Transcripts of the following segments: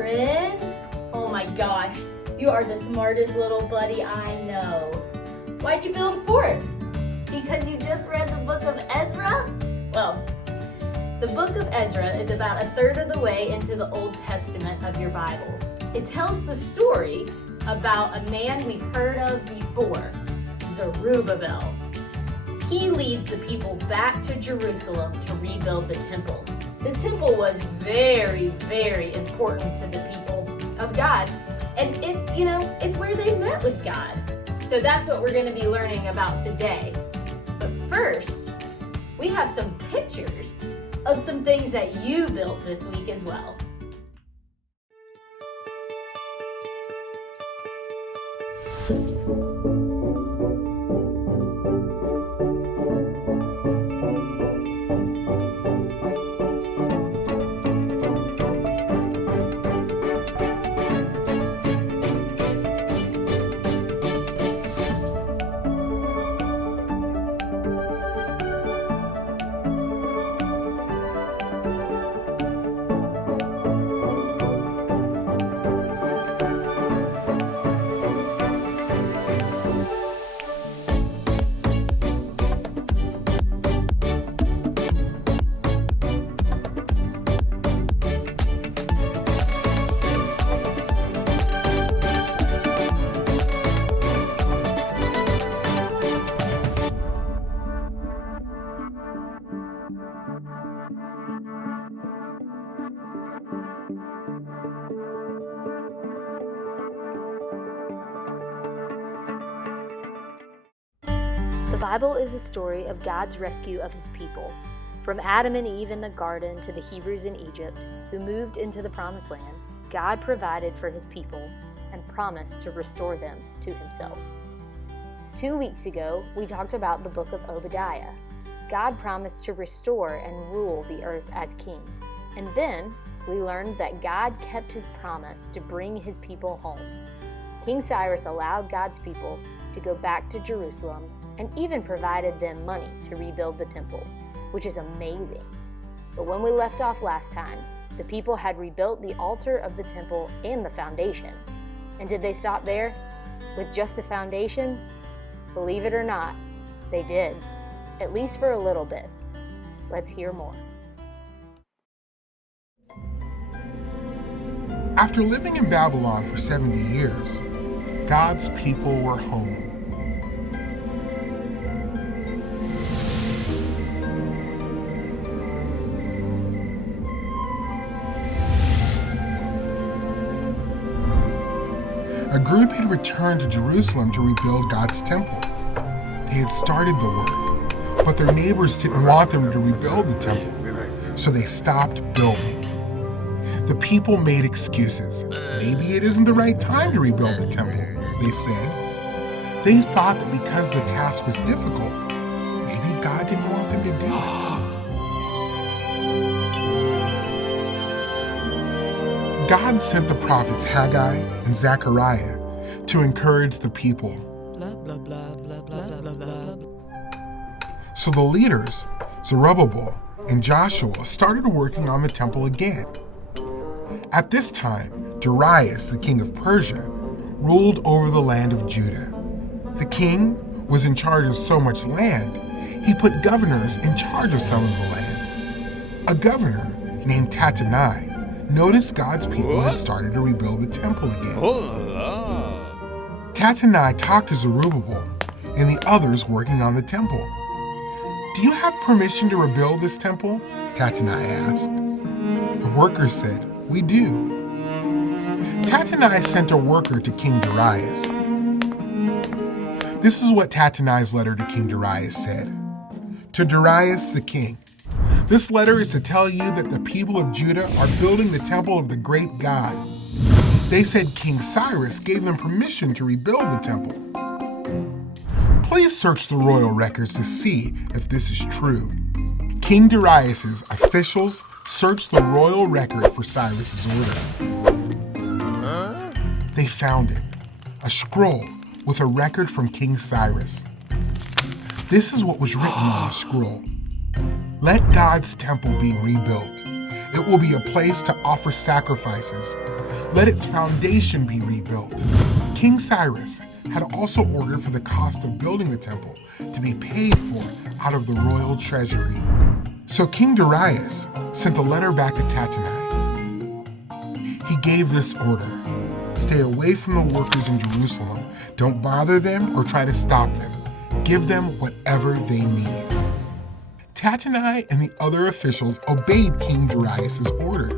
Prince. Oh my gosh, you are the smartest little buddy I know. Why'd you build a fort? Because you just read the book of Ezra? Well, the book of Ezra is about a third of the way into the Old Testament of your Bible. It tells the story about a man we've heard of before, Zerubbabel. He leads the people back to Jerusalem to rebuild the temple. The temple was very, very important to the people of God. And it's where they met with God. So that's what we're going to be learning about today. But first, we have some pictures of some things that you built this week as well. The Bible is a story of God's rescue of His people. From Adam and Eve in the garden to the Hebrews in Egypt, who moved into the Promised Land, God provided for His people and promised to restore them to Himself. 2 weeks ago, we talked about the book of Obadiah. God promised to restore and rule the earth as king. And then we learned that God kept His promise to bring His people home. King Cyrus allowed God's people to go back to Jerusalem and even provided them money to rebuild the temple, which is amazing. But when we left off last time, the people had rebuilt the altar of the temple and the foundation. And did they stop there? With just the foundation? Believe it or not, they did, at least for a little bit. Let's hear more. After living in Babylon for 70 years, God's people were home. A group had returned to Jerusalem to rebuild God's temple. They had started the work, but their neighbors didn't want them to rebuild the temple, so they stopped building. The people made excuses. Maybe it isn't the right time to rebuild the temple, they said. They thought that because the task was difficult, maybe God didn't want them to do it. God sent the prophets Haggai and Zechariah to encourage the people. So the leaders, Zerubbabel and Joshua, started working on the temple again. At this time, Darius, the king of Persia, ruled over the land of Judah. The king was in charge of so much land, he put governors in charge of some of the land. A governor named Tattenai noticed God's people had started to rebuild the temple again. Tattenai talked to Zerubbabel and the others working on the temple. "Do you have permission to rebuild this temple?" Tattenai asked. The workers said, "We do." Tattenai sent a worker to King Darius. This is what Tattenai's letter to King Darius said. To Darius the king, this letter is to tell you that the people of Judah are building the temple of the great God. They said King Cyrus gave them permission to rebuild the temple. Please search the royal records to see if this is true. King Darius's officials searched the royal record for Cyrus's order. They found it, a scroll with a record from King Cyrus. This is what was written on the scroll. Let God's temple be rebuilt. It It will be a place to offer sacrifices. Let its foundation be rebuilt. King Cyrus had also ordered for the cost of building the temple to be paid for out of the royal treasury. So King Darius sent a letter back to Tattenai. He gave this order: stay away from the workers in Jerusalem. Don't bother them or try to stop them. Give them whatever they need. Tattenai and the other officials obeyed King Darius' order.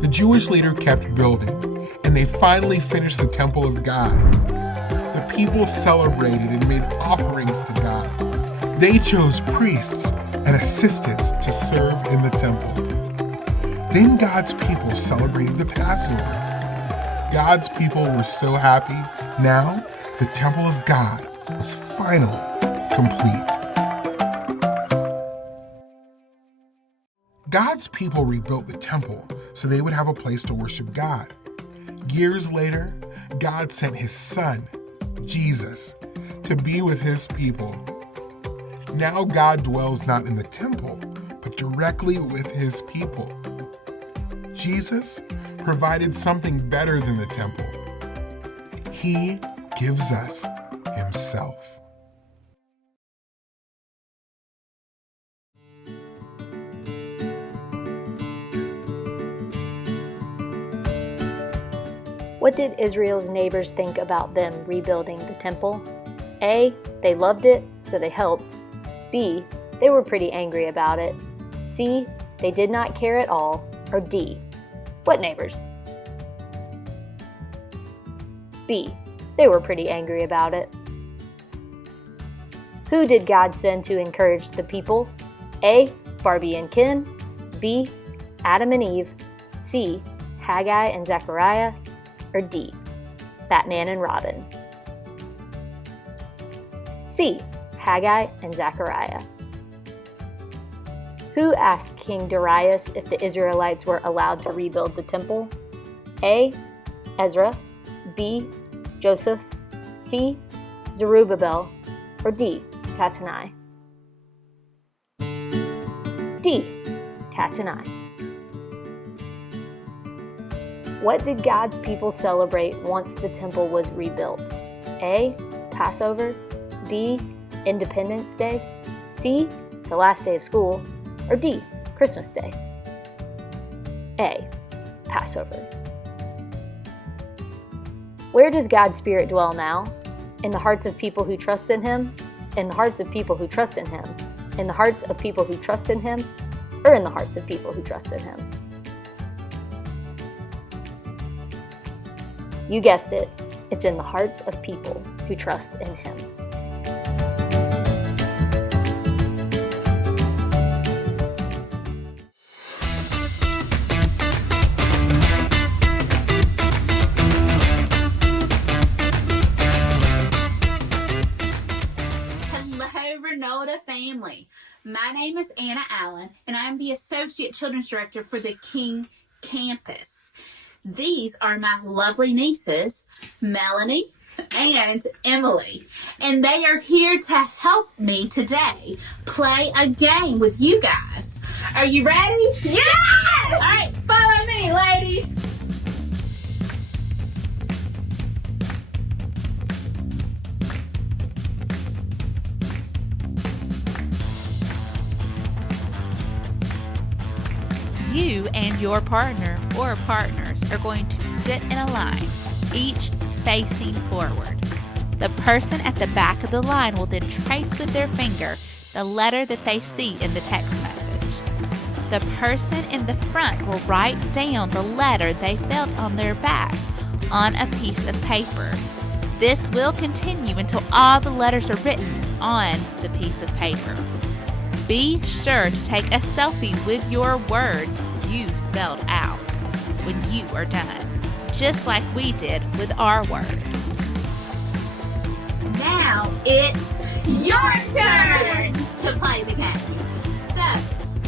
The Jewish leader kept building, and they finally finished the temple of God. The people celebrated and made offerings to God. They chose priests and assistants to serve in the temple. Then God's people celebrated the Passover. God's people were so happy. Now, the temple of God was finally complete. God's people rebuilt the temple so they would have a place to worship God. Years later, God sent his son, Jesus, to be with his people. Now God dwells not in the temple, but directly with his people. Jesus provided something better than the temple. He gives us himself. What did Israel's neighbors think about them rebuilding the temple? A, they loved it, so they helped. B, they were pretty angry about it. C, they did not care at all. Or D, what neighbors? B, they were pretty angry about it. Who did God send to encourage the people? A, Barbie and Ken. B, Adam and Eve. C, Haggai and Zechariah. Or D, Batman and Robin? C, Haggai and Zechariah. Who asked King Darius if the Israelites were allowed to rebuild the temple? A, Ezra. B, Joseph. C, Zerubbabel. Or D, Tattenai? D, Tattenai. What did God's people celebrate once the temple was rebuilt? A, Passover. B, Independence Day. C, the last day of school. Or D, Christmas Day? A, Passover. Where does God's Spirit dwell now? In the hearts of people who trust in him? In the hearts of people who trust in him? In the hearts of people who trust in him? Or in the hearts of people who trust in him? You guessed it, it's in the hearts of people who trust in him. Hello, Renata family. My name is Anna Allen, and I'm the Associate Children's Director for the King Campus. These are my lovely nieces, Melanie and Emily, and they are here to help me today play a game with you guys. Are you ready? Yes! All right, follow me, ladies. You and your partner or partners are going to sit in a line, each facing forward. The person at the back of the line will then trace with their finger the letter that they see in the text message. The person in the front will write down the letter they felt on their back on a piece of paper. This will continue until all the letters are written on the piece of paper. Be sure to take a selfie with your word you spelled out when you are done, just like we did with our word. Now it's your turn to play the game. So,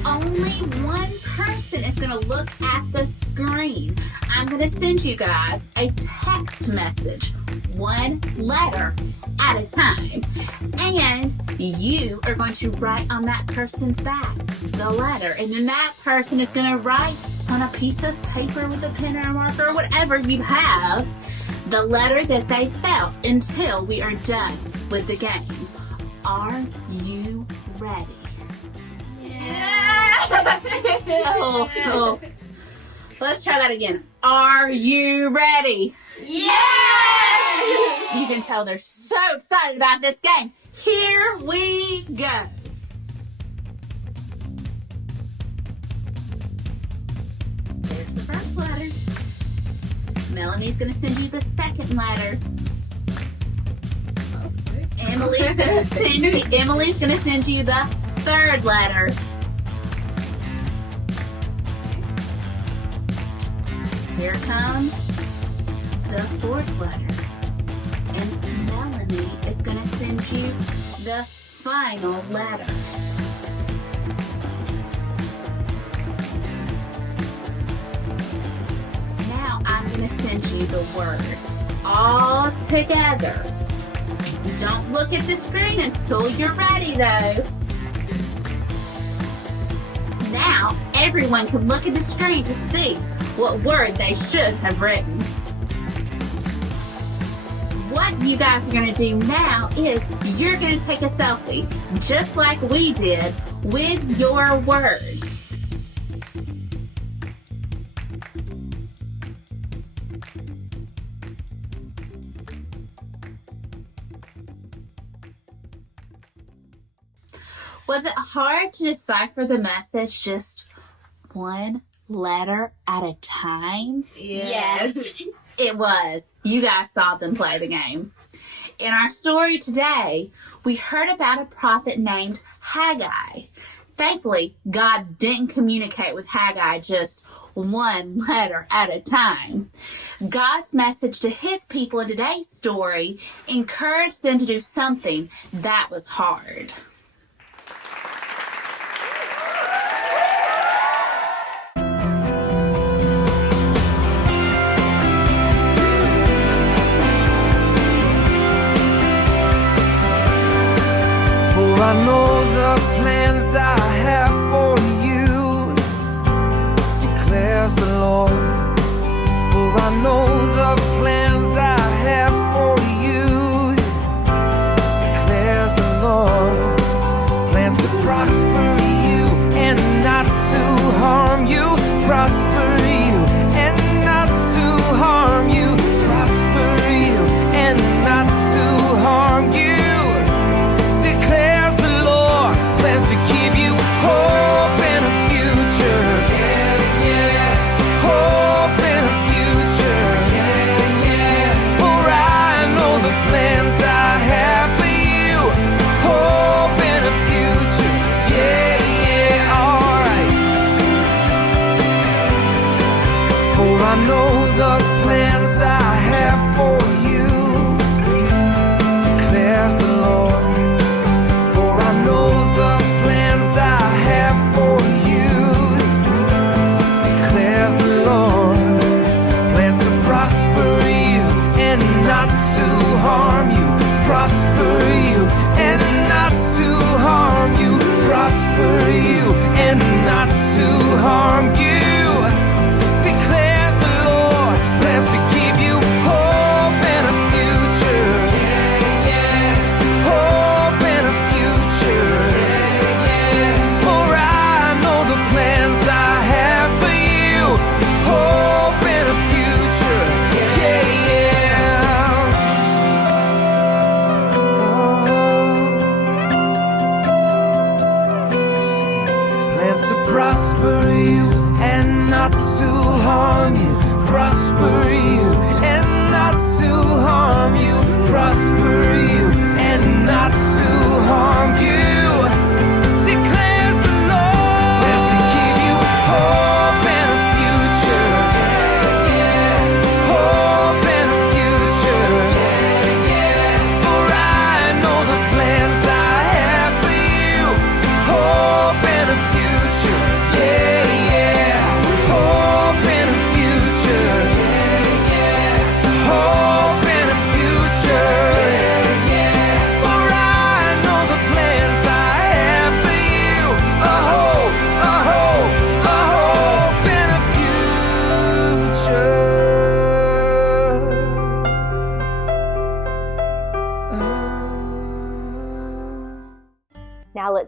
only one person is going to look at the screen. I'm going to send you guys a text message, one letter at a time. And you are going to write on that person's back the letter. And then that person is going to write on a piece of paper with a pen or a marker or whatever you have the letter that they felt until we are done with the game. Are you ready? Yeah! Oh. Let's try that again. Are you ready? Yes! You can tell they're so excited about this game. Here we go. There's the first letter. Melanie's going to send you the second letter. Emily's going to send you the third letter. Here comes the fourth letter. And Melanie is going to send you the final letter. Now I'm going to send you the word all together. Don't look at the screen until you're ready, though. Now, everyone can look at the screen to see what word they should have written. What you guys are going to do now is you're going to take a selfie, just like we did, with your word. Was it hard to decipher the message just one letter at a time? Yes. It was. You guys saw them play the game. In our story today, we heard about a prophet named Haggai. Thankfully, God didn't communicate with Haggai just one letter at a time. God's message to his people in today's story encouraged them to do something that was hard. I know the plans I have for you, declares the Lord. For I know the plans I have for you, declares the Lord. Plans to prosper you and not to harm you, prosper you and not to harm you, prosper you and not to harm you. Plans to give you hope and a future. Yeah, yeah. Hope and a future. Yeah, yeah.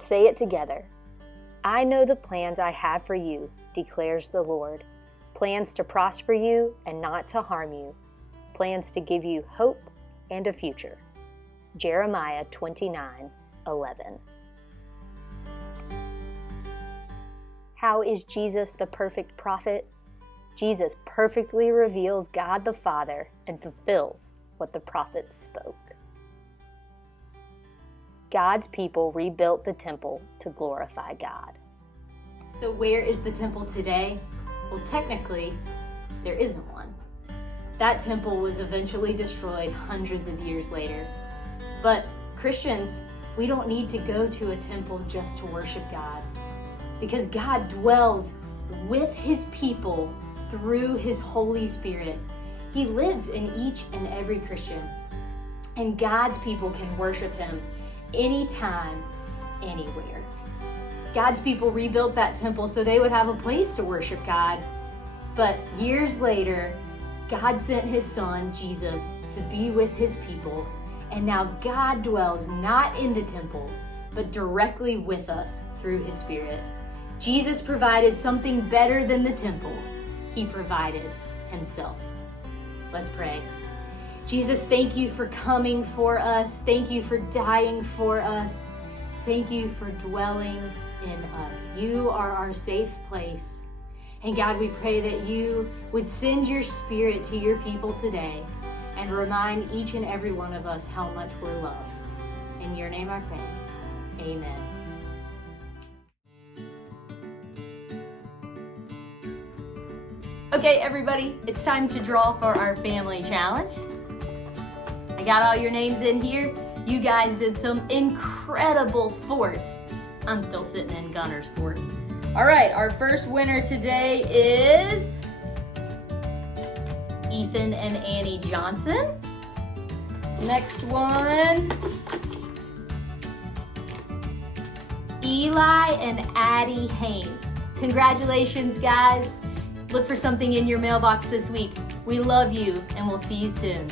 Let's say it together. I know the plans I have for you, declares the Lord. Plans to prosper you and not to harm you. Plans to give you hope and a future. Jeremiah 29:11. How is Jesus the perfect prophet? Jesus perfectly reveals God the Father and fulfills what the prophets spoke. God's people rebuilt the temple to glorify God. So where is the temple today? Well, technically, there isn't one. That temple was eventually destroyed hundreds of years later. But Christians, we don't need to go to a temple just to worship God, because God dwells with his people through his Holy Spirit. He lives in each and every Christian, and God's people can worship him anytime, anywhere. God's people rebuilt that temple so they would have a place to worship God. But years later, God sent his son, Jesus, to be with his people. And now God dwells not in the temple, but directly with us through his Spirit. Jesus provided something better than the temple. He provided himself. Let's pray. Jesus, thank you for coming for us. Thank you for dying for us. Thank you for dwelling in us. You are our safe place. And God, we pray that you would send your Spirit to your people today and remind each and every one of us how much we're loved. In your name I pray. Amen. Okay, everybody, it's time to draw for our family challenge. I got all your names in here. You guys did some incredible forts. I'm still sitting in Gunner's fort. All right, our first winner today is Ethan and Annie Johnson. Next one, Eli and Addie Haynes. Congratulations, guys. Look for something in your mailbox this week. We love you, and we'll see you soon.